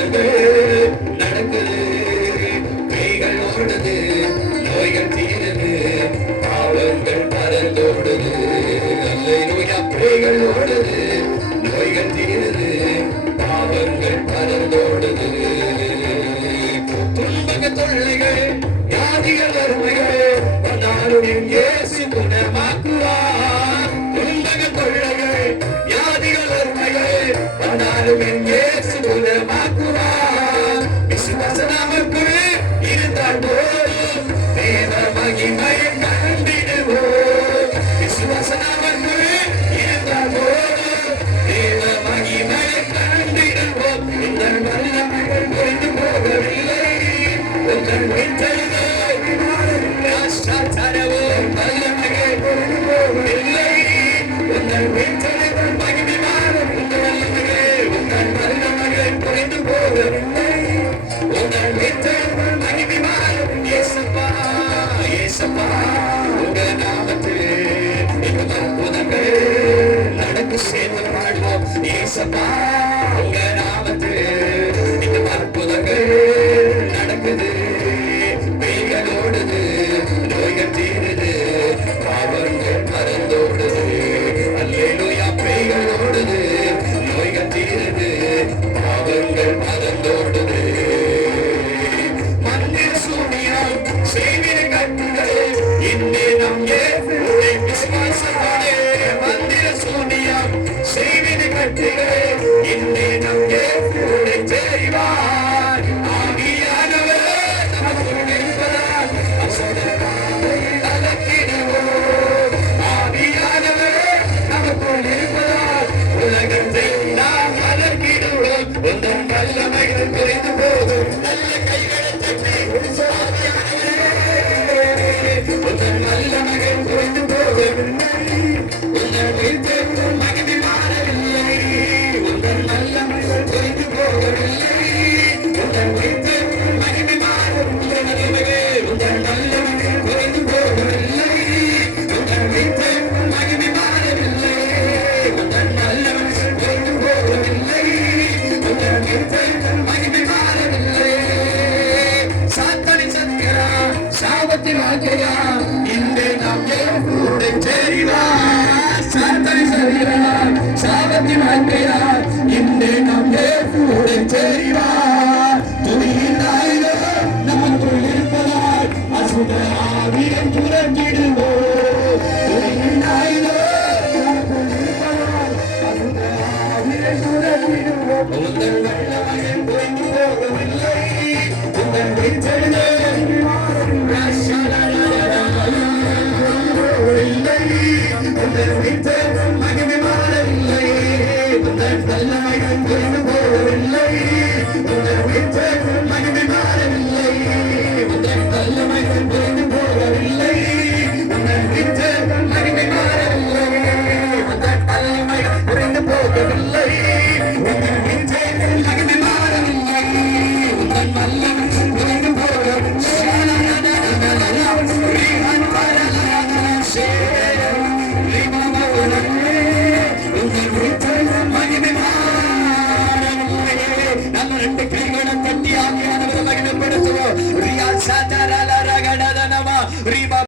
அற்புதங்கள் நடக்குது, கைகள் ஓடுது, நோய்கள் தீருது, பாவங்கள் பறந்தோடுது. அல்லேலூயா. கைகள் ஓடுது, நோய்கள் தீருது, பாவங்கள் பறந்தோடுது. துன்பக தொல்லைகள், வியாதிகள், வறுமைகள் வந்தாலும் இயேசு குணமாக்குவார். துன்பக தொல்லைகள், வியாதிகள், வறுமைகள் வந்தாலும் இயேசு குணமாக்குவார். விசுவாசம் நமக்குள் இருந்தால் போதும், தேவ மகிமையை கண்டிடுவோம். விசுவாசம் நமக்குள் இருந்தால் போதும், தேவ மகிமையை கண்டிடுவோம். இந்த வல்லமைகள் கொண்டு போகவில்லை, உங்கள் வீட்டை ராஷ்டிரத்தரவும் வல்லமைகள் கொண்டு போகவில்லை. உங்கள் வீட்டை மகிமைமாறும் உங்கள் வல்லமைகள், உங்கள் வல்லமைகள் குறைந்து போகவில்லை. உங்கள் வீட்டை மகிமைமாறும் இயேசப்பா, இயேசப்பா. உங்கள் நாமத்தில் எங்கள் அற்புதங்கள் நடந்து சேர்ந்து வாழ்வோம். இயேசப்பா, உங்கள் நாமத்தில் எங்கள் அற்புதங்கள் நடக்குது, வெயில்கள் ஓடுது, நோய்கள் தீருது, பாவங்கள் மறந்தோடுது. அல்லேலூயா. பெய்கள் ஓடுது, நோய்கள் தீருது, பாவங்கள் மறந்தோடுது. மந்திர சூனியம் செய்வின கட்டுகளே, இன்னே நம் இயேசுவை விசுவாசத்தோடே. மந்திர சூனியம் செய்வின கட்டுகளே, இன்னே நம் இயேசுவை செய்வார். ஆவியானவரே நமக்குள் இருப்பதால் அசுத்தத்தை அகற்றிடுவோம். ஆவியானவரே நமக்குள் இருப்பதால் உலகத்தை நாம் அகற்றிடுவோம். உங்கள் வல்லமைகள் குறைந்து போகும். நல்ல கைகளை தட்டி உங்கள் வல்லமைகள் குறைந்து போகவில்லை. உங்கள் வீட்டிற்கும் மகிமை மாறவில்லை. உங்கள் வல்லமைகள் குறைந்து போகவில்லை. உங்கள் வீட்டிற்கும் மகிமை மாறவில்லை. உங்கள் வல்லமைகள் குறைந்து போகவில்லை. உங்கள் வீட்டிற்கும் மகிமை மாறவில்லை. உங்கள் வல்லமைகள் குறைந்து போகவில்லை. உங்கள் வீட்டிற்கும் மகிமை மாறவில்லை. சாத்தானை சத்கிறான், சாபத்தின் ஆக்கையான், இன்று நாம் கூட தெரிவார். சாத்தானை சத்கிறான், சாபத்தின் ஆக்கையான், இன்று நாம் கூட தெரிவார். துணியின் ஆயுதம் நமக்குள் இருப்பதால் அசுத்த ஆவியை துரத்திடுவோம். துணியின் ஆயுதம் நமக்குள் இருப்பதால் அசுத்த ஆவியை துரத்திடுவோம். உங்கள் வல்லமைகள் குறைந்து போகவில்லை. உங்கள் வீச்செழுதல் உங்கள் வீட்டிற்கும் மகிமை மாறவில்லை. உங்கள் வல்லமைகள் குறைந்து போகவில்லை. உங்கள் வீட்டிற்கும் மகிமை மாறவில்லை. உங்கள் வல்லமைகள் குறைந்து போகவில்லை. உங்கள் வீட்டிற்கும் மகிமை மாறவில்லை. உங்கள் வல்லமைகள் குறைந்து போகவில்லை. உங்கள் வீட்டிற்கும் மகிமை மாறவில்லை. உங்கள் வல்லமைகள் குறைந்து போகவில்லை. ரெண்டு கைகளை கட்டி ஆகியானவரை மகிமைப்படுத்துவோம்.